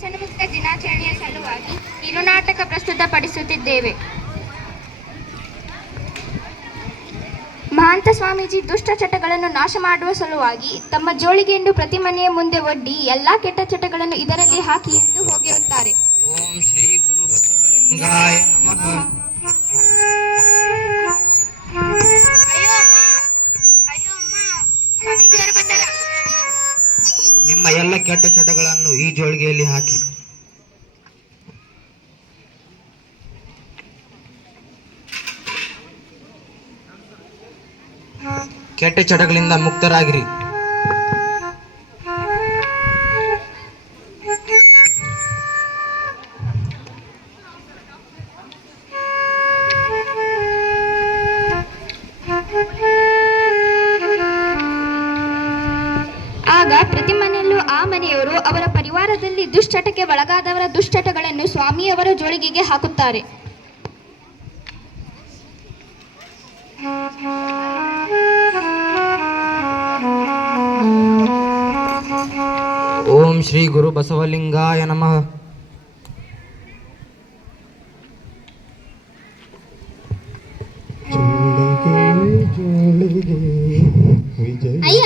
ವ್ಯಸನ ಮುಕ್ತ ದಿನಾಚರಣೆಯ ಸಲುವಾಗಿ ಕಿರುನಾಟಕ ಪ್ರಸ್ತುತಪಡಿಸುತ್ತಿದ್ದೇವೆ. ಮಹಾಂತ ಸ್ವಾಮೀಜಿ ದುಷ್ಟ ಚಟಗಳನ್ನು ನಾಶ ಮಾಡುವ ಸಲುವಾಗಿ ತಮ್ಮ ಜೋಳಿಗೆಯನ್ನು ಪ್ರತಿ ಮನೆಯ ಮುಂದೆ ಒಡ್ಡಿ ಎಲ್ಲಾ ಕೆಟ್ಟ ಚಟಗಳನ್ನು ಇದರಲ್ಲಿ ಹಾಕಿ ಎಂದು ಹೋಗಿರುತ್ತಾರೆ. ಓಂ ಶ್ರೀ ಗುರು ಬಸವಲಿಂಗಾಯ ನಮಃ. ಅಯ್ಯೋ ಅಮ್ಮ ಅಯ್ಯೋ ಅಮ್ಮ ಸ್ವಾಮೀಜಿಯವರು ಬಂದರ ನಿಮ್ಮ ಎಲ್ಲ ಕೆಟ್ಟ ಚಟಗಳನ್ನು ಈ ಜೋಳಿಗೆಯಲ್ಲಿ ಹಾಕಿ. ಕೆಟ್ಟ ಚಟಗಳಿಂದ ಮುಕ್ತರಾಗಿರಿ. ಸ್ವಾಮಿಯವರ ಜೋಳಿಗೆಗೆ ಹಾಕುತ್ತಾರೆ. ಓಂ ಶ್ರೀ ಗುರು ಬಸವಲಿಂಗಾಯ ನಮಃ. ಅಯ್ಯ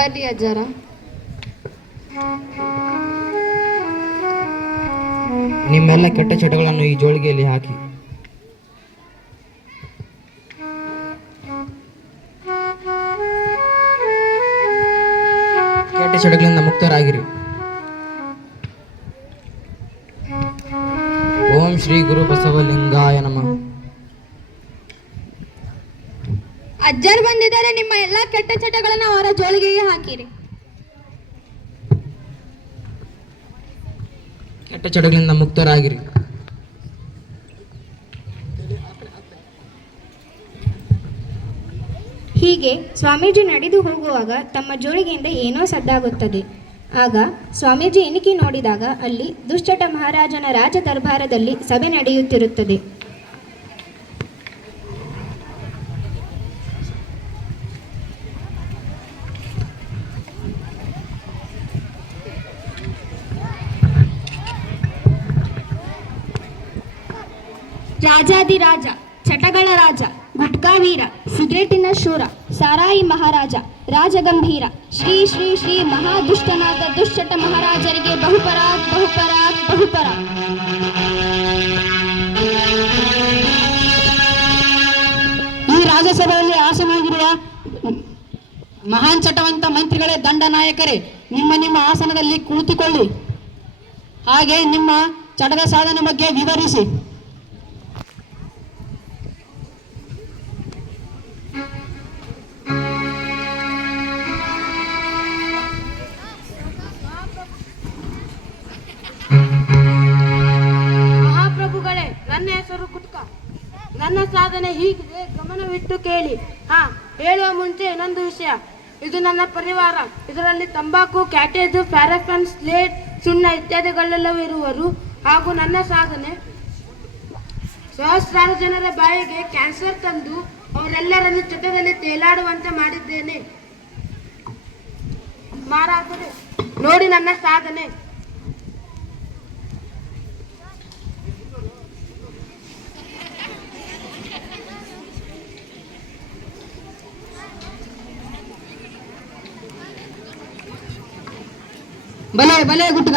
ಬರ್ರಿ ಅಜ್ಜಾರ. ನಿಮ್ಮೆಲ್ಲ ಕೆಟ್ಟ ಚಟಗಳನ್ನು ಈ ಜೋಳಿಗೆಯಲ್ಲಿ ಹಾಕಿ. ಅಜ್ಜರ್ ಬಂದಿದ್ದಾರೆ ನಿಮ್ಮ ಎಲ್ಲಾ ಕೆಟ್ಟ ಚಟಗಳನ್ನ ಅವರ ಜೋಳಿಗೆಗೆ ಹಾಕಿರಿ. ಕೆಟ್ಟ ಚಟಗಳಿಂದ ಮುಕ್ತರಾಗಿರಿ. ಹೀಗೆ ಸ್ವಾಮೀಜಿ ನಡೆದು ಹೋಗುವಾಗ ತಮ್ಮ ಜೋಳಿಗೆಯಿಂದ ಏನೋ ಸದ್ದಾಗುತ್ತದೆ. ಆಗ ಸ್ವಾಮೀಜಿ ಎಣಿಕೆ ನೋಡಿದಾಗ ಅಲ್ಲಿ ದುಶ್ಚಟ ಮಹಾರಾಜನ ರಾಜ ದರ್ಬಾರದಲ್ಲಿ ಸಭೆ ನಡೆಯುತ್ತಿರುತ್ತದೆ. ರಾಜಾದಿರಾಜ ಚಟಗಳ ರಾಜ ಗುಟ್ಕಾ ವೀರ ಸಿಗರೇಟಿನ ಶೂರ, ಸಾರಾಯಿ ಮಹಾರಾಜ, ರಾಜಗಂಭೀರ, ಶ್ರೀ ಶ್ರೀ ಶ್ರೀ ಮಹಾದುಷ್ಟನಾದ ದುಶ್ಚಟ ಮಹಾರಾಜರಿಗೆ ಬಹುಪರ ಬಹುಪರ ಬಹುಪರ ಈ ರಾಜ್ಯಸಭೆಯಲ್ಲಿ ಆಸನಾಗಿರುವ ಮಹಾನ್ ಚಟವಂತ ಮಂತ್ರಿಗಳೇ ದಂಡ ನಾಯಕರೇ, ನಿಮ್ಮ ನಿಮ್ಮ ಆಸನದಲ್ಲಿ ಕುಳಿತುಕೊಳ್ಳಿ. ಹಾಗೆ ನಿಮ್ಮ ಚಟದ ಸಾಧನೆ ಬಗ್ಗೆ ವಿವರಿಸಿ. ಸಾಧನೆ ಹೀಗಿದೆ, ಗಮನವಿಟ್ಟು ಕೇಳಿ. ಹಾ, ಹೇಳುವ ಮುಂಚೆ ಇನ್ನೊಂದು ವಿಷಯ. ಇದು ನನ್ನ ಪರಿವಾರ. ಇದರಲ್ಲಿ ತಂಬಾಕು, ಕ್ಯಾಟೇಜ್, ಪ್ಯಾರಾಫನ್, ಸ್ಲೇಟ್, ಸುಣ್ಣ ಇತ್ಯಾದಿಗಳೆಲ್ಲವೂ ಇರುವರು. ಹಾಗೂ ನನ್ನ ಸಾಧನೆ, ಸಹಸ್ರಾರು ಜನರ ಬಾಯಿಗೆ ಕ್ಯಾನ್ಸರ್ ತಂದು ಅವರೆಲ್ಲರನ್ನು ಚಟದಲ್ಲಿ ತೇಲಾಡುವಂತೆ ಮಾಡಿದ್ದೇನೆ. ಮಾರಾದರೆ, ನೋಡಿ ನನ್ನ ಸಾಧನೆ. ಬಲೆ ಬಲೆ ಗುಟ್ಗ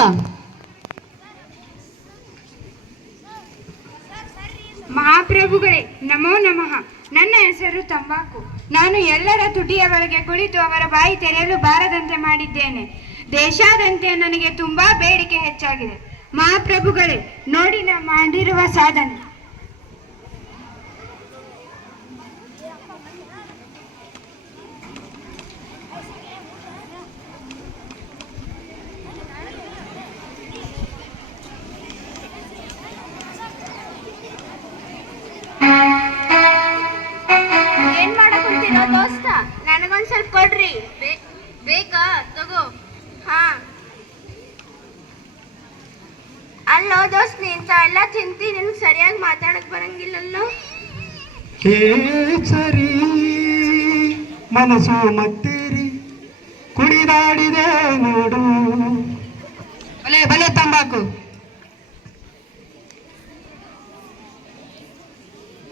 ಮಹಾಪ್ರಭುಗಳೇ, ನಮೋ ನಮಃ. ನನ್ನ ಹೆಸರು ತಂಬಾಕು. ನಾನು ಎಲ್ಲರ ತುಟಿಯವರೆಗೆ ಕುಳಿತು ಅವರ ಬಾಯಿ ತೆರೆಯಲು ಬಾರದಂತೆ ಮಾಡಿದ್ದೇನೆ. ದೇಶಾದಂತೆ ನನಗೆ ತುಂಬಾ ಬೇಡಿಕೆ ಹೆಚ್ಚಾಗಿದೆ. ಮಹಾಪ್ರಭುಗಳೇ, ನೋಡಿ ನಾ ಮಾಡಿರುವ ಸಾಧನೆ. ಏನ್ ಮಾಡಕ್ ಕುಂತೀರೋ ದೋಸ್ತ? ನನಗೊಂದ್ ಸ್ವಲ್ಪ ಕೊಡ್ರಿ. ಬೇಕಾ? ತಗೋ. ಹಾ. ಅಲ್ಲೋ ದೋಸ್ತ್ ನೀ ಎಲ್ಲಾ ತಿಂತಿ ನಿನ್ಗೆ ಸರಿಯಾಗಿ ಮಾತಾಡಕ್ ಬರಂಗಿಲ್ಲಲ್ಲೋ? ಕೇಸರಿ ಮನಸ್ಸು ಮತ್ತೀರಿ. ಕುಡಿದಾಡಿದೆ ನೋಡು. ಬಲೆ ಬಲೆ ತಂಬಾಕು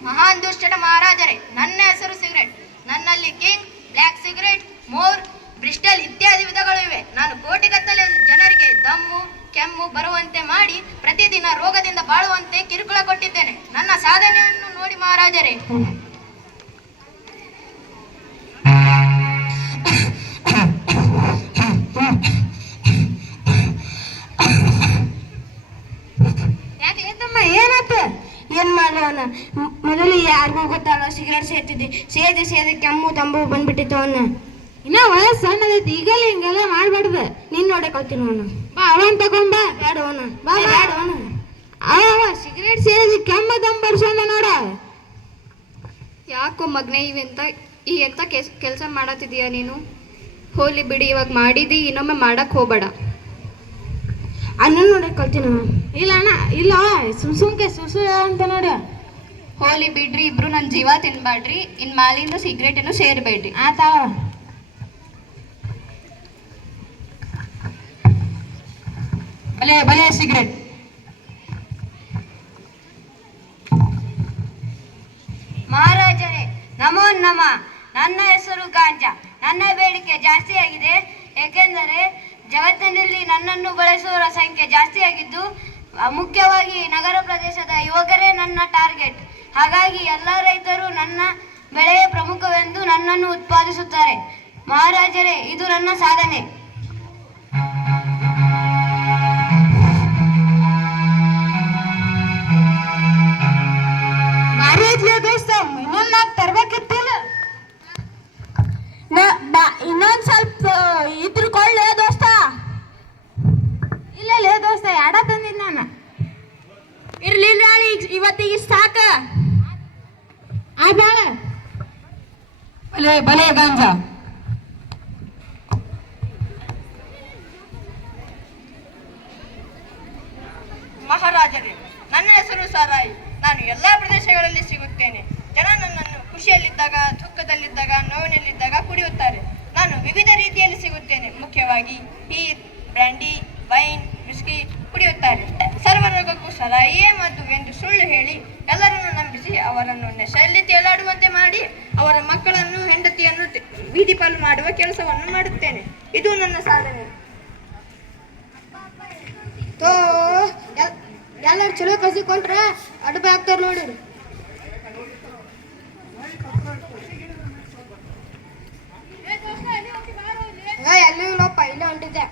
ಮಹಾನ್ ದುಷ್ಟನ ಮಹಾರಾಜರೇ ನನ್ನ ಹೆಸರು ಸಿಗರೆಟ್ ನನ್ನಲ್ಲಿ king black cigarette more Bristol ಇತ್ಯಾದಿ ವಿಧಗಳಿವೆ ನಾನು ಕೋಟಿಗಟ್ಟಲೆ ಜನರಿಗೆ ದಮ್ಮು ಕೆಮ್ಮು ಬರುವಂತೆ ಮಾಡಿ ಪ್ರತಿದಿನ ರೋಗದಿಂದ ಬಾಳುವಂತೆ ಕಿರುಕುಳ ಕೊಟ್ಟಿದ್ದೇನೆ ನನ್ನ ಸಾಧನೆಯನ್ನು ನೋಡಿ ಮಹಾರಾಜರೇ. ಏನ್ ಮೊದಲು ಯಾರಿಗೂ ಗೊತ್ತಲ್ಲ ಸಿಗರೇಟ್ ಸೇರ್ತಿದ್ದೆ. ಸೇದಿ ಸೇದಿ ಕೆಮ್ಮು, ತಂಬು ಬಂದ್ಬಿಟ್ಟಿತ್ತು ಅವನ. ಇನ್ನ ವಯಸ್ಸು ಸಣ್ಣದೈತಿ ಈಗಲೇ ಹಿಂಗೆಲ್ಲ ಮಾಡ್ಬಾರ್ದು. ನೀನ್ ನೋಡಕತ್ತೀನಿ ಅವನು ಬಾ ಅವನ್ ತಗೊಂಬ ಬಾ. ಬೇಡ ಅವನು ಅವ ಸಿಗರೇಟ್ ಕೆಮ್ಮು ಬರ್ಸೋಣ ನೋಡ. ಯಾಕೋ ಮಗ್ನೆ ಇವೆಂತ ಈ ಎಂತ ಕೆಲಸ ಮಾಡತ್ತಿದೀಯ ನೀನು? ಹೋಲಿ ಬಿಡಿ ಇವಾಗ ಮಾಡಿದಿ ಇನ್ನೊಮ್ಮೆ ಮಾಡಕ್ ಹೋಗ್ಬೇಡ. ಅನ್ನ ನೋಡಕ್ ಕಲ್ತೀನಿ ಇಲ್ಲ ಅಣ್ಣ ಇಲ್ಲ ಸುಮ್ ಸುಮ್ಕೆ ಸುಸು ಅಂತ ನೋಡ. ಹೋಲಿ ಬಿಡ್ರಿ ಇಬ್ರು ನನ್ನ ಜೀವ ತಿನ್ಬೇಡ್ರಿ ಇನ್ ಮಾಲಿಂದ ಸಿಗರೇಟ್ ಏನು ಸೇರ್ಬೇಡ್ರಿ. ಆತಾವ ಬಲೆ ಬಲೆ ಸಿಗರೇಟ್ ಮಹಾರಾಜರೇ, ನಮೋ ನಮ. ನನ್ನ ಹೆಸರು ಗಾಂಜಾ. ನನ್ನ ಬೇಡಿಕೆ ಜಾಸ್ತಿಯಾಗಿದೆ ಏಕೆಂದರೆ ಜಗತ್ತಿನಲ್ಲಿ ನನ್ನನ್ನು ಬಳಸುವವರ ಸಂಖ್ಯೆ ಜಾಸ್ತಿಯಾಗಿದ್ದು ಮುಖ್ಯವಾಗಿ ನಗರ ಪ್ರದೇಶದ ಯುವಕರೇ ನನ್ನ ಟಾರ್ಗೆಟ್. ಹಾಗಾಗಿ ಎಲ್ಲ ರೈತರು ನನ್ನ ಬೆಳೆಯ ಪ್ರಮುಖವೆಂದು ನನ್ನನ್ನು ಉತ್ಪಾದಿಸುತ್ತಾರೆ. ಮಹಾರಾಜರೇ, ಇದು ನನ್ನ ಸಾಧನೆ. ಸಾರಾಯಿ. ನಾನು ಎಲ್ಲ ಪ್ರದೇಶಗಳಲ್ಲಿ ಸಿಗುತ್ತೇನೆ. ಜನ ನನ್ನನ್ನು ಖುಷಿಯಲ್ಲಿದ್ದಾಗ, ದುಃಖದಲ್ಲಿದ್ದಾಗ, ನೋವಿನಲ್ಲಿದ್ದಾಗ ಕುಡಿಯುತ್ತಾರೆ. ನಾನು ವಿವಿಧ ರೀತಿಯಲ್ಲಿ ಸಿಗುತ್ತೇನೆ. ಮುಖ್ಯವಾಗಿ ಹೀರ್ ಬ್ರ್ಯಾಂಡಿ ವೈನ್ ವಿಸ್ಕಿ ಕುಡಿಯುತ್ತಾರೆ. ಸರ್ವರೋಗಕ್ಕೂ ಸರಾಯಿಯೇ ಮದ್ದು ಎಂದು ಸುಳ್ಳು ಹೇಳಿ ಎಲ್ಲರನ್ನು ನಂಬಿಸಿ ಅವರನ್ನು ನೆಶೆಯಲ್ಲಿ ತೇಲಾಡುವಂತೆ ಮಾಡಿ ಅವರ ಮಕ್ಕಳನ್ನು, ಹೆಂಡತಿಯನ್ನು ಬೀದಿಪಾಲು ಬೀದಿ ಪಾಲು ಮಾಡುವ ಕೆಲಸವನ್ನು ಮಾಡುತ್ತೇನೆ. ಇದು ನನ್ನ ಸಾಧನೆ. ಎಲ್ಲರೂ ಚಲೋ ಕಸಿಕೊಂಡ್ರೆ ಅಡ್ಬೆ ಆಗ್ತಾರ ನೋಡಿರಿ ಎಲ್ಲಿ ಇಲ್ಲಪ್ಪ ಇಲ್ಲೇ ಹೊಂಟಿದ್ದೆ.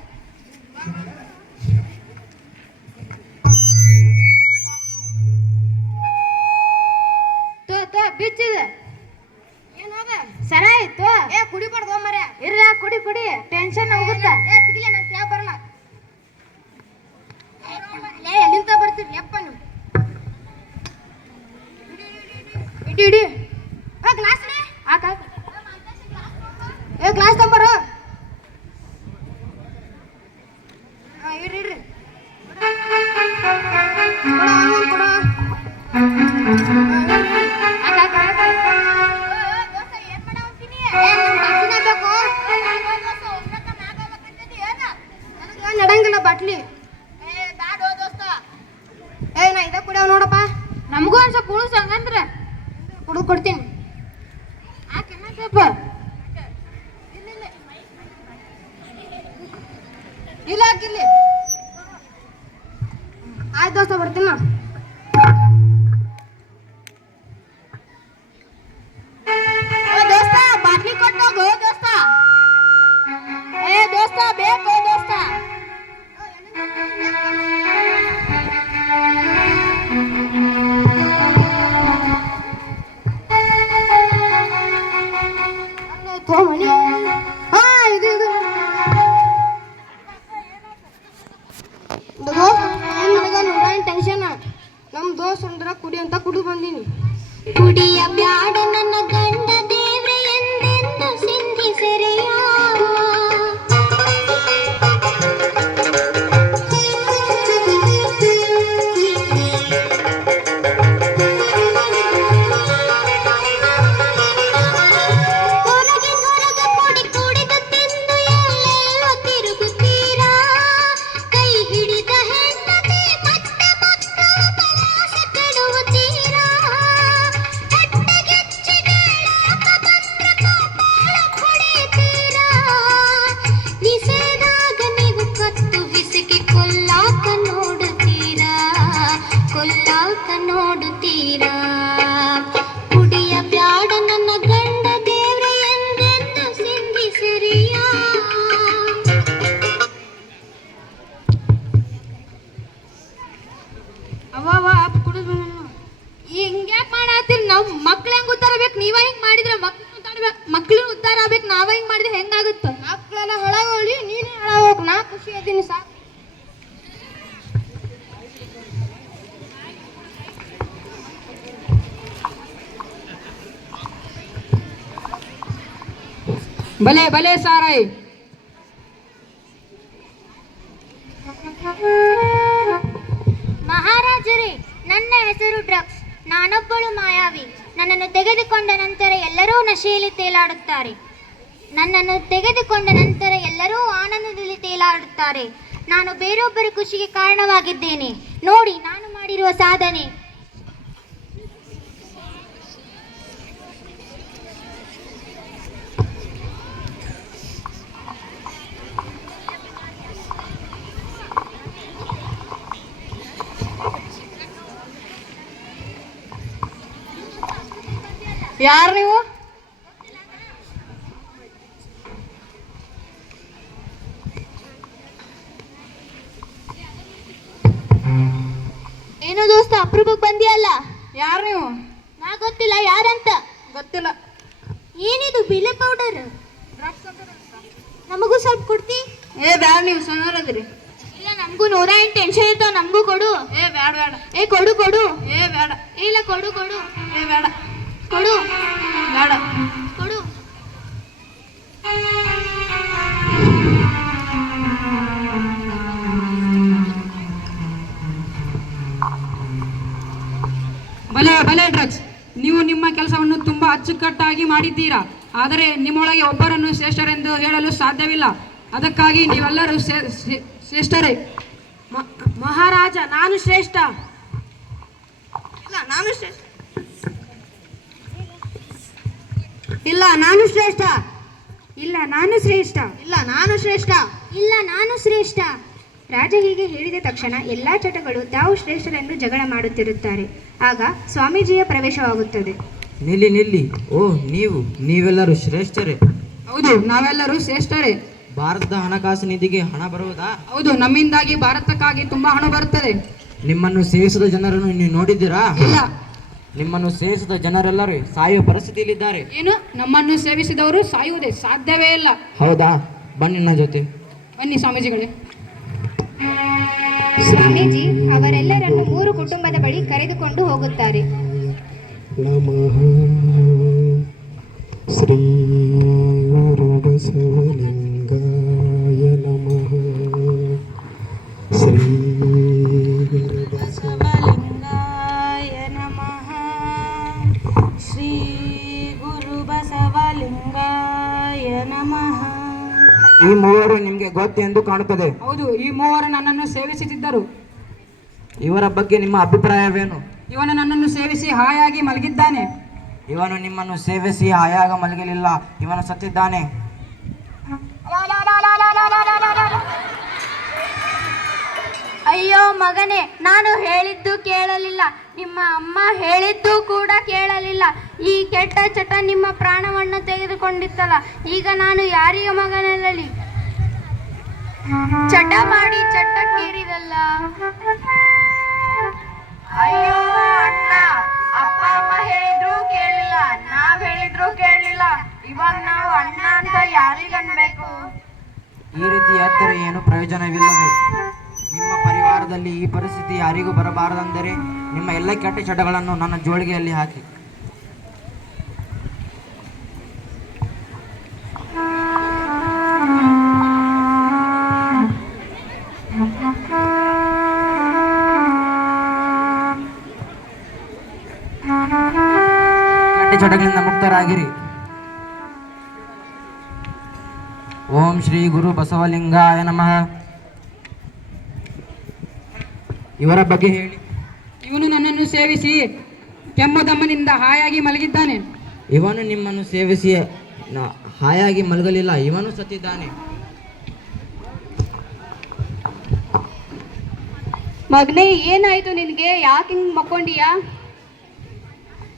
ಖುಷಿ ಅದೀನಿ ಸಾಕು ಭಲೆ ಭಲೆ ಸಾರಾಯಿ ಮಹಾರಾಜರೇ, ನನ್ನ ಹೆಸರು ಡ್ರಗ್ಸ್. ನಾನೊಬ್ಬಳು ಮಾಯಾವಿ. ನನ್ನನ್ನು ತೆಗೆದುಕೊಂಡ ನಂತರ ಎಲ್ಲರೂ ನಶೆಯಲ್ಲಿ ತೇಲಾಡುತ್ತಾರೆ. ನನ್ನನ್ನು ತೆಗೆದುಕೊಂಡ ನಂತರ ಎಲ್ಲರೂ ಆನಂದದಲ್ಲಿ ತೇಲಾಡುತ್ತಾರೆ. ನಾನು ಬೇರೊಬ್ಬರ ಖುಷಿಗೆ ಕಾರಣವಾಗಿದ್ದೇನೆ. ನೋಡಿ, ನಾನು ಮಾಡಿರುವ ಸಾಧನೆ. ಯಾರು ನೀವು ಏನೋ ದೋಸ್ತ ಅಪರೂಪಕ್ಕೆ ಬಂದಿಯಲ್ಲ ಯಾರು ನೀವು ನಾ ಗೊತ್ತಿಲ್ಲ ಯಾರಂತ ಗೊತ್ತಿಲ್ಲ ಏನಿದು ಬಿಳೆ ಪೌಡರ್ ನಮಗೂ ಸ್ವಲ್ಪ ಕೊಡ್ತಿ ಏ ಬ್ಯಾಡ ನೀವು ಸಣ್ಣರದ್ರಿ ಇಲ್ಲ ನಮಗೂ ನೂರ ಎಂಟು ಟೆನ್ಷನ್ ಇರ್ತಾವ ನಮಗೂ ಕೊಡು ಏ ಬ್ಯಾಡ ಬೇಡ ಏ ಕೊಡು ಕೊಡು ಏ ಬೇಡ ಇಲ್ಲ ಕೊಡು ಕೊಡು ಏ ಬೇಡ. ಕೊಡು. ಬೇಡ. ಕೊಡು. ಬಲೆ ಬಲೆ ಡ್ರಗ್ಸ್. ನೀವು ನಿಮ್ಮ ಕೆಲಸವನ್ನು ತುಂಬಾ ಅಚ್ಚುಕಟ್ಟಾಗಿ ಮಾಡಿದ್ದೀರಾ. ಆದರೆ ನಿಮ್ಮೊಳಗೆ ಒಬ್ಬರನ್ನು ಶ್ರೇಷ್ಠರೆಂದು ಹೇಳಲು ಸಾಧ್ಯವಿಲ್ಲ. ಅದಕ್ಕಾಗಿ ನೀವೆಲ್ಲರೂ ಶ್ರೇ- ಶ್ರೇ- ಶ್ರೇಷ್ಠರೇ. ಮಹಾರಾಜ ನಾನು ಶ್ರೇಷ್ಠ. ಇಲ್ಲ ನಾನು ಶ್ರೇಷ್ಠ. ಇಲ್ಲ ನಾನು ಶ್ರೇಷ್ಠ. ಇಲ್ಲ ನಾನು ಶ್ರೇಷ್ಠ. ಇಲ್ಲ ನಾನು ಶ್ರೇಷ್ಠ. ಇಲ್ಲ ನಾನು ಶ್ರೇಷ್ಠ. ರಾಜ ಹೀಗೆ ಹೇಳಿದ ತಕ್ಷಣ ಎಲ್ಲಾ ಚಟಗಳು ತಾವು ಶ್ರೇಷ್ಠರೆಂದು ಜಗಳ ಮಾಡುತ್ತಿರುತ್ತಾರೆ. ಆಗ ಸ್ವಾಮೀಜಿಯ ಪ್ರವೇಶವಾಗುತ್ತದೆ. ನಿಲ್ಲಿ ನಿಲ್ಲಿ. ಓ ನೀವು ನೀವೆಲ್ಲರೂ ಶ್ರೇಷ್ಠರೇ. ಹೌದು ನಾವೆಲ್ಲರೂ ಶ್ರೇಷ್ಠರೇ. ಭಾರತದ ಹಣಕಾಸು ನಿಧಿಗೆ ಹಣ ಬರುವುದಾ? ಹೌದು ನಮ್ಮಿಂದಾಗಿ ಭಾರತಕ್ಕಾಗಿ ತುಂಬಾ ಹಣ ಬರುತ್ತದೆ. ನಿಮ್ಮನ್ನು ಸೇವಿಸಿದ ಜನರನ್ನು ನೀವು ನೋಡಿದ್ದೀರಾ? ಇಲ್ಲ ನಿಮ್ಮನ್ನು ಸೇವಿಸಿದ ಜನರೆಲ್ಲರೂ ಸಾಯುವ ಪರಿಸ್ಥಿತಿಯಲ್ಲಿದ್ದಾರೆ. ಏನು? ನಮ್ಮನ್ನು ಸೇವಿಸಿದವರು ಸಾಯುವುದೇ ಸಾಧ್ಯವೇ ಇಲ್ಲ. ಹೌದಾ? ಬನ್ನಿ ನನ್ನ ಜೊತೆ. ಬನ್ನಿ ಸ್ವಾಮೀಜಿಗಳೇ. ಸ್ವಾಮೀಜಿ ಅವರೆಲ್ಲರನ್ನು ಮೂರು ಕುಟುಂಬದ ಬಳಿ ಕರೆದುಕೊಂಡು ಹೋಗುತ್ತಾರೆ. ನಮಃ. ಶ್ರೀ ಗುರು ಗೊತ್ತೆಂದು ಕಾಣುತ್ತದೆ. ಹೌದು ಈ ಮೂವರು ನನ್ನನ್ನು ಸೇವಿಸುತ್ತಿದ್ದರು ಇವರ ಬಗ್ಗೆ ನಿಮ್ಮ ಅಭಿಪ್ರಾಯವೇನು? ಇವನು ನನ್ನನ್ನು ಸೇವಿಸಿ ಹಾಯಾಗಿ ಮಲಗಿದ್ದಾನೆ. ಇವನು ನಿಮ್ಮನ್ನು ಸೇವಿಸಿ ಹಾಯಾಗ ಮಲಗಲಿಲ್ಲ ಇವನು ಸತ್ತಿದ್ದಾನೆ. ಅಯ್ಯೋ ಮಗನೇ ನಾನು ಹೇಳಿದ್ದು ಕೇಳಲಿಲ್ಲ. ನಿಮ್ಮ ಅಮ್ಮ ಹೇಳಿದ್ದು ಕೂಡ ಕೇಳಲಿಲ್ಲ. ಈ ಕೆಟ್ಟ ಚಟ ನಿಮ್ಮ ಪ್ರಾಣವನ್ನು ತೆಗೆದುಕೊಂಡಿತ್ತಲ್ಲ ಈಗ ನಾನು ಯಾರಿಗ ಮಗನಲ್ಲಿ ಚಟ ಮಾಡಿ ಚಟಕ್ಕೇರಿದಲ್ಲ ಅಯ್ಯೋ ಅಣ್ಣ, ಅಪ್ಪ, ಅಮ್ಮ ಹೇಳಿದ್ರು ಕೇಳಲಿಲ್ಲ ನಾವ್ ಹೇಳಿದ್ರು ಕೇಳಲಿಲ್ಲ ಇವಾಗ ನಾವು ಅಣ್ಣ ಅಂತ ಯಾರಿಗನ್ಬೇಕು ಈ ರೀತಿ ಯಾತ್ರೆ ಏನು ಪ್ರಯೋಜನವಿಲ್ಲದೆ ನಿಮ್ಮ ಪರಿವಾರದಲ್ಲಿ ಈ ಪರಿಸ್ಥಿತಿ ಯಾರಿಗೂ ಬರಬಾರದೆಂದರೆ ನಿಮ್ಮ ಎಲ್ಲ ಕೆಟ್ಟ ಚಟಗಳನ್ನು ನನ್ನ ಜೋಳಿಗೆಯಲ್ಲಿ ಹಾಕಿ. ಕೆಟ್ಟ ಚಟಗಳಿಂದ ಮುಕ್ತರಾಗಿರಿ. ಓಂ ಶ್ರೀ ಗುರು ಬಸವಲಿಂಗಾಯ ನಮಃ. ಇವರ ಬಗ್ಗೆ ಹೇಳಿ. ಇವನು ನನ್ನನ್ನು ಸೇವಿಸಿ ಕೆಮ್ಮದಮ್ಮನಿಂದ ಹಾಯಾಗಿ ಮಲಗಿದ್ದಾನೆ. ಇವನು ನಿಮ್ಮನ್ನು ಸೇವಿಸಿ ನ- ಹಾಯಾಗಿ ಮಲಗಲಿಲ್ಲ ಇವನು ಸತ್ತಿದ್ದಾನೆ. ಮಗನೇ ಏನಾಯ್ತು ನಿನಗೆ? ಯಾಕೆ ಹಿಂಗೆ ಮಕ್ಕೊಂಡಿಯಾ?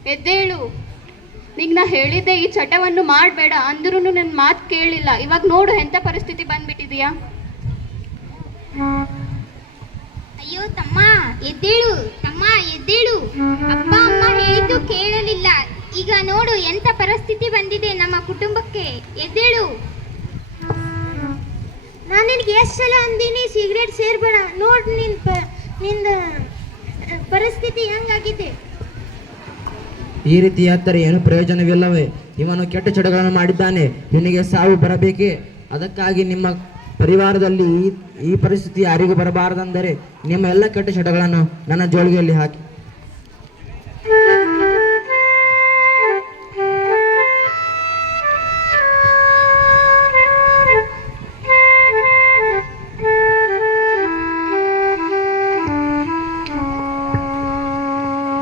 ಎದ್ದೇಳು. ನಿಂಗೆ ನಾ ಹೇಳಿದ್ದೆ ಈ ಚಟವನ್ನು ಮಾಡಬೇಡ. ಅಂದ್ರೂ ನನ್ನ ಮಾತು ಕೇಳಿಲ್ಲ. ಇವಾಗ ನೋಡು ಎಂಥ ಪರಿಸ್ಥಿತಿ ಬಂದ್ಬಿಟ್ಟಿದೀಯಾ? ಅಯ್ಯೋ, ತಮ್ಮ, ಎದ್ದೇಳು. ತಮ್ಮ, ಎದ್ದೇಳು. ಅಪ್ಪ, ಅಮ್ಮ ಹೇಳಿದ್ದು ಕೇಳಲಿಲ್ಲ. ಈಗ ನೋಡು ಎಂಥ ಪರಿಸ್ಥಿತಿ ಬಂದಿದೆ ನಮ್ಮ ಕುಟುಂಬಕ್ಕೆ? ಎದ್ದೇಳು. ನಾನು ನಿನಗೆ ಎಷ್ಟು ಸಲ ಅಂದೀನಿ, ಸಿಗರೇಟ್ ಸೇರ್ಬೇಡ. ನೋಡು ನಿನ್ನಿಂದ ಪರಿಸ್ಥಿತಿ ಹೆಂಗಾಗಿದೆ? ಈ ರೀತಿ ಯಾತ್ರೆ ಏನು ಪ್ರಯೋಜನವಿಲ್ಲವೇ? ಇವನು ಕೆಟ್ಟ ಚಟಗಳನ್ನು ಮಾಡಿದ್ದಾನೆ. ನಿನಗೆ ಸಾವು ಬರಬೇಕೇ? ಅದಕ್ಕಾಗಿ ನಿಮ್ಮ ಪರಿವಾರದಲ್ಲಿ ಈ ಈ ಪರಿಸ್ಥಿತಿ ಯಾರಿಗೂ ಬರಬಾರದೆಂದರೆ ನಿಮ್ಮ ಎಲ್ಲ ಕೆಟ್ಟ ಚಟಗಳನ್ನು ನನ್ನ ಜೋಳಿಗೆಯಲ್ಲಿ ಹಾಕಿ.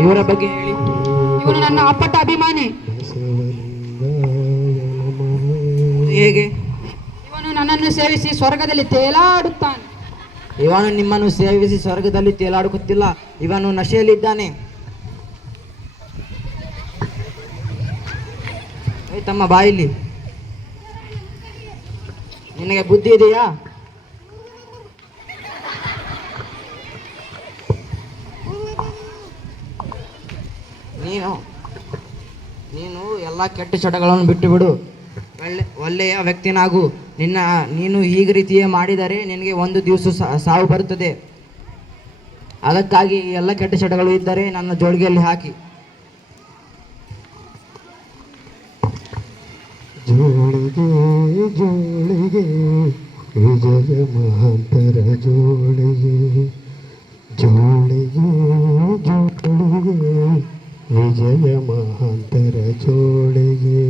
ಇವರ ಬಗ್ಗೆ ಇವನು ನನ್ನ ಅಪ್ಪಟ ಅಭಿಮಾನಿ. ಹೇಗೆ? ಇವನು ನನ್ನನ್ನು ಸೇವಿಸಿ ಸ್ವರ್ಗದಲ್ಲಿ ತೇಲಾಡುತ್ತಾನೆ. ಇವನು ನಿಮ್ಮನ್ನು ಸೇವಿಸಿ ಸ್ವರ್ಗದಲ್ಲಿ ತೇಲಾಡುತ್ತಿಲ್ಲ ಇವನು ನಶೆಯಲ್ಲಿದ್ದಾನೆ. ಏ ತಮ್ಮ ಬಾಯಿಲಿ ನಿನಗೆ ಬುದ್ಧಿ ಇದೆಯಾ ನೀನು ನೀನು ಎಲ್ಲ ಕೆಟ್ಟ ಚಟಗಳನ್ನು ಬಿಟ್ಟು ಬಿಡು ಒಳ್ಳೆ, ಒಳ್ಳೆಯ ವ್ಯಕ್ತಿನಾಗು. ನಿನ್ನ, ನೀನು ಹೀಗೆ ರೀತಿಯೇ ಮಾಡಿದರೆ ನಿನಗೆ ಒಂದು ದಿವಸ ಸಾವು ಬರುತ್ತದೆ. ಅದಕ್ಕಾಗಿ ಎಲ್ಲ ಕೆಟ್ಟ ಚಟಗಳು ಇದ್ದರೆ ನನ್ನ ಜೋಳಿಗೆಯಲ್ಲಿ ಹಾಕಿ. ಜೋಳಿಗೆ ಜೋಳಿಗೆ ವಿಜಯ ಮಹಾಂತರ ಜೋಳಿಗೆ. ಜೋಳಿಗೆ ಜೋಳಿಗೆ ವಿಜಯ ಮಹಾಂತರ ಜೋಳಿಗೆ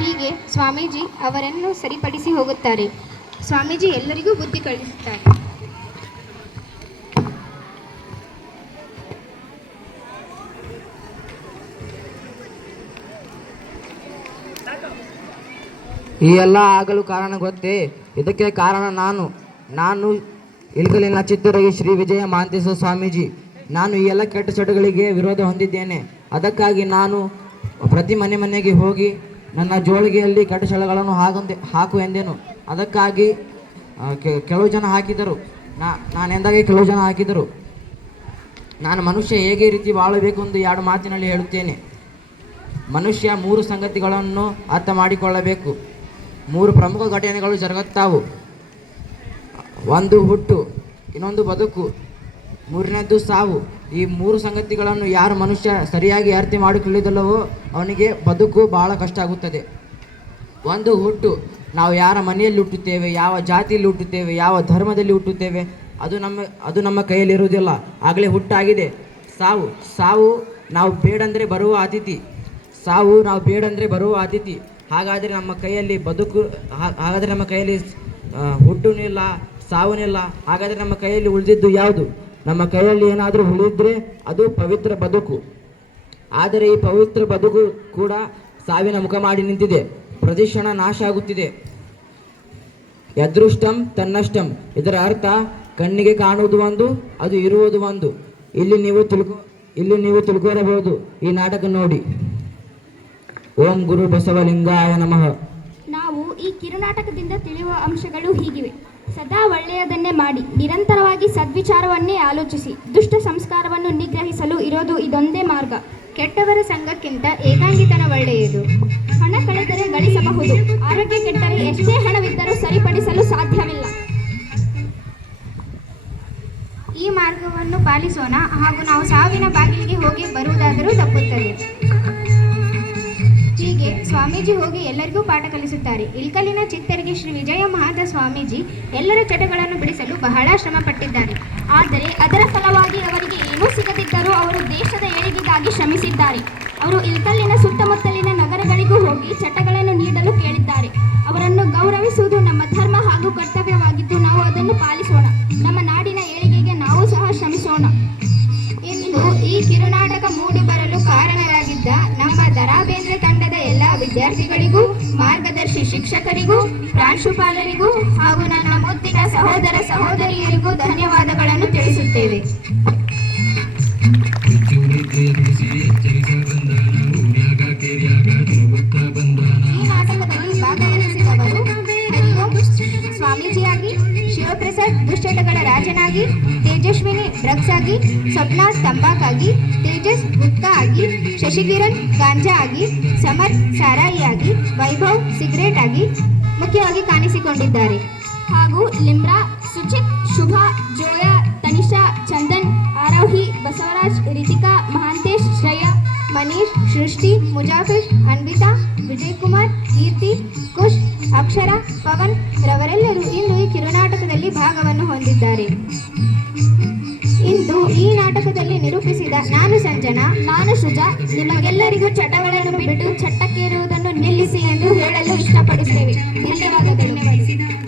ಹೀಗೆ ಸ್ವಾಮೀಜಿ ಅವರನ್ನು ಸರಿಪಡಿಸಿ ಹೋಗುತ್ತಾರೆ. ಸ್ವಾಮೀಜಿ ಎಲ್ಲರಿಗೂ ಬುದ್ಧಿ ಕಳಿಸುತ್ತಾರೆ ಈ ಎಲ್ಲ ಆಗಲು ಕಾರಣ ಗೊತ್ತೇ? ಇದಕ್ಕೆ ಕಾರಣ ನಾನು. ನಾನು ಇಲ್ಕಲಿನ ಚಿತ್ತೂರಿಗೆ ಶ್ರೀ ವಿಜಯ ಮಾಂತೇಶ್ವರ ಸ್ವಾಮೀಜಿ, ನಾನು ಈ ಎಲ್ಲ ಕೆಟ್ಟ ಚಟಗಳಿಗೆ ವಿರೋಧ ಹೊಂದಿದ್ದೇನೆ. ಅದಕ್ಕಾಗಿ ನಾನು ಪ್ರತಿ ಮನೆ ಮನೆಗೆ ಹೋಗಿ ನನ್ನ ಜೋಳಿಗೆಯಲ್ಲಿ ಕೆಟ್ಟ ಚಟಗಳನ್ನು ಹಾಕಂದೆ ಹಾಕು ಎಂದೆನು. ಅದಕ್ಕಾಗಿ ಕೆಲವು ಜನ ಹಾಕಿದರು ನಾ, ನಾನು ಎಂದಾಗೆ ಕೆಲವು ಜನ ಹಾಕಿದರು ನಾನು ಮನುಷ್ಯ ಹೇಗೆ ರೀತಿ ಬಾಳಬೇಕು ಎಂದು ಎರಡು ಮಾತಿನಲ್ಲಿ ಹೇಳುತ್ತೇನೆ. ಮನುಷ್ಯ ಮೂರು ಸಂಗತಿಗಳನ್ನು ಅರ್ಥ ಮಾಡಿಕೊಳ್ಳಬೇಕು. ಮೂರು ಪ್ರಮುಖ ಘಟನೆಗಳು ಜರುಗುತ್ತಾವು. ಒಂದು ಹುಟ್ಟು ಇನ್ನೊಂದು ಬದುಕು ಮೂರನೇದ್ದು ಸಾವು. ಈ ಮೂರು ಸಂಗತಿಗಳನ್ನು ಯಾರು ಮನುಷ್ಯ ಸರಿಯಾಗಿ ಅರ್ಥ ಮಾಡಿಕೊಳ್ಳಿದಲ್ಲವೋ ಅವನಿಗೆ ಬದುಕು ಬಹಳ ಕಷ್ಟ ಆಗುತ್ತದೆ. ಒಂದು ಹುಟ್ಟು ನಾವು ಯಾರ ಮನೆಯಲ್ಲಿ ಹುಟ್ಟುತ್ತೇವೆ ಯಾವ ಜಾತಿಯಲ್ಲಿ ಹುಟ್ಟುತ್ತೇವೆ ಯಾವ ಧರ್ಮದಲ್ಲಿ ಹುಟ್ಟುತ್ತೇವೆ ಅದು ನಮ್ಮ ಅದು ನಮ್ಮ ಕೈಯಲ್ಲಿರುವುದಿಲ್ಲ ಆಗಲೇ ಹುಟ್ಟಾಗಿದೆ. ಸಾವು ಸಾವು ನಾವು ಬೇಡಂದರೆ ಬರುವ ಅತಿಥಿ ಸಾವು ನಾವು ಬೇಡಂದರೆ ಬರುವ ಅತಿಥಿ ಹಾಗಾದರೆ ನಮ್ಮ ಕೈಯಲ್ಲಿ ಬದುಕು ಹಾಗಾದರೆ ನಮ್ಮ ಕೈಯಲ್ಲಿ ಆ, ಹುಟ್ಟುನೂ ಇಲ್ಲ ಸಾವುನೂ ಇಲ್ಲ ಹಾಗಾದರೆ ನಮ್ಮ ಕೈಯಲ್ಲಿ ಉಳಿದಿದ್ದು ಯಾವುದು? ನಮ್ಮ ಕೈಯಲ್ಲಿ ಏನಾದರೂ ಉಳಿದ್ರೆ ಅದು ಪವಿತ್ರ ಬದುಕು. ಆದರೆ ಈ ಪವಿತ್ರ ಬದುಕು ಕೂಡ ಸಾವಿನ ಮುಖ ಮಾಡಿ ನಿಂತಿದೆ. ಪ್ರತಿಕ್ಷಣ ನಾಶ ಆಗುತ್ತಿದೆ. ಯದೃಷ್ಟಂ ತನ್ನಷ್ಟಂ. ಇದರ ಅರ್ಥ, ಕಣ್ಣಿಗೆ ಕಾಣುವುದು ಒಂದು, ಅದು ಇರುವುದು ಒಂದು. ಇಲ್ಲಿ ನೀವು ತಿಳ್ಕೊ, ಇಲ್ಲಿ ನೀವು ತಿಳ್ಕೊರಬಹುದು. ಈ ನಾಟಕ ನೋಡಿ. ಓಂ ಗುರು ಬಸವಲಿಂಗಾಯ ನಮಃ. ನಾವು ಈ ಕಿರುನಾಟಕದಿಂದ ತಿಳಿಯುವ ಅಂಶಗಳು ಹೀಗಿವೆ. ಸದಾ ಒಳ್ಳೆಯದನ್ನೇ ಮಾಡಿ, ನಿರಂತರವಾಗಿ ಸದ್ವಿಚಾರವನ್ನೇ ಆಲೋಚಿಸಿ, ದುಷ್ಟ ಸಂಸ್ಕಾರವನ್ನು ನಿಗ್ರಹಿಸಲು ಇರೋದು ಇದೊಂದೇ ಮಾರ್ಗ. ಕೆಟ್ಟವರ ಸಂಘಕ್ಕಿಂತ ಏಕಾಂಗಿತನ ಒಳ್ಳೆಯದು ಹಣ ಕಳೆದರೆ ಗಳಿಸಬಹುದು, ಆರೋಗ್ಯ ಕೆಟ್ಟರೆ ಎಷ್ಟೇ ಹಣವಿದ್ದರೂ ಸರಿಪಡಿಸಲು ಸಾಧ್ಯವಿಲ್ಲ. ಈ ಮಾರ್ಗವನ್ನು ಪಾಲಿಸೋಣ, ಹಾಗೂ ನಾವು ಸಾವಿನ ಬಾಗಿಲಿಗೆ ಹೋಗಿ ಬರುವುದಾದರೂ ತಪ್ಪುತ್ತದೆ. ಹೀಗೆ ಸ್ವಾಮೀಜಿ ಹೋಗಿ ಎಲ್ಲರಿಗೂ ಪಾಠ ಕಲಿಸುತ್ತಾರೆ. ಇಲ್ಕಲಿನ ಚಿತ್ತರಿಗೆ ಶ್ರೀ ವಿಜಯ ಮಹಾದ ಸ್ವಾಮೀಜಿ ಎಲ್ಲರ ಚಟಗಳನ್ನು ಬಿಡಿಸಲು ಬಹಳ ಶ್ರಮ ಪಟ್ಟಿದ್ದಾರೆ ಆದರೆ ಅದರ ಫಲವಾಗಿ ಅವರಿಗೆ ಏನೂ ಸಿಗದಿದ್ದರೂ ಅವರು ದೇಶದ ಏಳಿಗೆಗಾಗಿ ಶ್ರಮಿಸಿದ್ದಾರೆ. ಅವರು ಇಲ್ಕಲ್ಲಿನ ಸುತ್ತಮುತ್ತಲಿನ ನಗರಗಳಿಗೂ ಹೋಗಿ ಚಟಗಳನ್ನು ನೀಡಲು ಕೇಳಿದ್ದಾರೆ. ಅವರನ್ನು ಗೌರವಿಸುವುದು ನಮ್ಮ ಧರ್ಮ ಹಾಗೂ ಕರ್ತವ್ಯವಾಗಿದ್ದು ನಾವು ಅದನ್ನು ಪಾಲಿಸೋಣ. ನಮ್ಮ ನಾಡಿನ ಏಳಿಗೆಗೆ ನಾವು ಸಹ ಶ್ರಮಿಸೋಣ. ಎಂದು ಈ ಕಿರುನಾಟಕ ಮೂಡಿ ಬರಲು ಕಾರಣರಾಗಿದ್ದ ವಿದ್ಯಾರ್ಥಿಗಳಿಗೂ, ಮಾರ್ಗದರ್ಶಿ ಶಿಕ್ಷಕರಿಗೂ, ಪ್ರಾಂಶುಪಾಲರಿಗೂ ಹಾಗೂ ನನ್ನ ಮುದ್ದಿನ ಸಹೋದರ ಸಹೋದರಿಯರಿಗೂ ಧನ್ಯವಾದಗಳನ್ನು ತಿಳಿಸುತ್ತೇವೆ. ಈ ಭಾಗವಹಿಸಿದವರು ಸ್ವಾಮೀಜಿಯಾಗಿ, ಶಿವಪ್ರಸಾದ್ ದುಶ್ಚಟಗಳ ರಾಜನಾಗಿ, ತೇಜಸ್ವಿನಿ ಡ್ರಗ್ಸ್ ಆಗಿ ಸ್ವಪ್ನ ತಂಬಾಕಾಗಿ ತೇಜಸ್ ಗುಪ್ತಾ ಆಗಿ ಶಶಿಕಿರಣ್, ಗಾಂಜಾ ಆಗಿ ಸಮರ್ಥ್ ಸಾರಾಯಿಯಾಗಿ ವೈಭವ್, ಸಿಗರೇಟ್ ಆಗಿ ಮುಖ್ಯವಾಗಿ ಕಾಣಿಸಿಕೊಂಡಿದ್ದಾರೆ. ಹಾಗೂ ಲಿಮ್ರಾ ಸುಚಿತ್, ಶುಭಾ, ಜೋಯಾ, ತನಿಷಾ, ಚಂದನ್, ಆರೋಹಿ, ಬಸವರಾಜ್, ರಿತಿಕಾ, ಮಹಾಂತೇಶ್, ಶ್ರೇಯಾ, ಮನೀಶ್, ಸೃಷ್ಟಿ, ಮುಜಾಫಿರ್, ಅನ್ವಿತಾ ವಿಜಯ್ ಕುಮಾರ್ ಕೀರ್ತಿ ಕುಶ್ ಅಕ್ಷರ, ಪವನ್ ರವರೆಲ್ಲರೂ ಇಂದು ಈ ಕಿರುನಾಟಕದಲ್ಲಿ ಭಾಗವನ್ನು ಹೊಂದಿದ್ದಾರೆ. ಇಂದು ಈ ನಾಟಕದಲ್ಲಿ ನಿರೂಪಿಸಿದ ನಾನು ಸಂಜನಾ, ನಾನು ಸುಜಾ, ನಿಮಗೆಲ್ಲರಿಗೂ ಚಟಗಳನ್ನು ಬಿಟ್ಟು ಚಟ್ಟಕ್ಕೇರುವುದನ್ನು ನಿಲ್ಲಿಸಿ ಎಂದು ಹೇಳಲು ಇಷ್ಟಪಡುತ್ತೇವೆ. ಧನ್ಯವಾದಗಳು.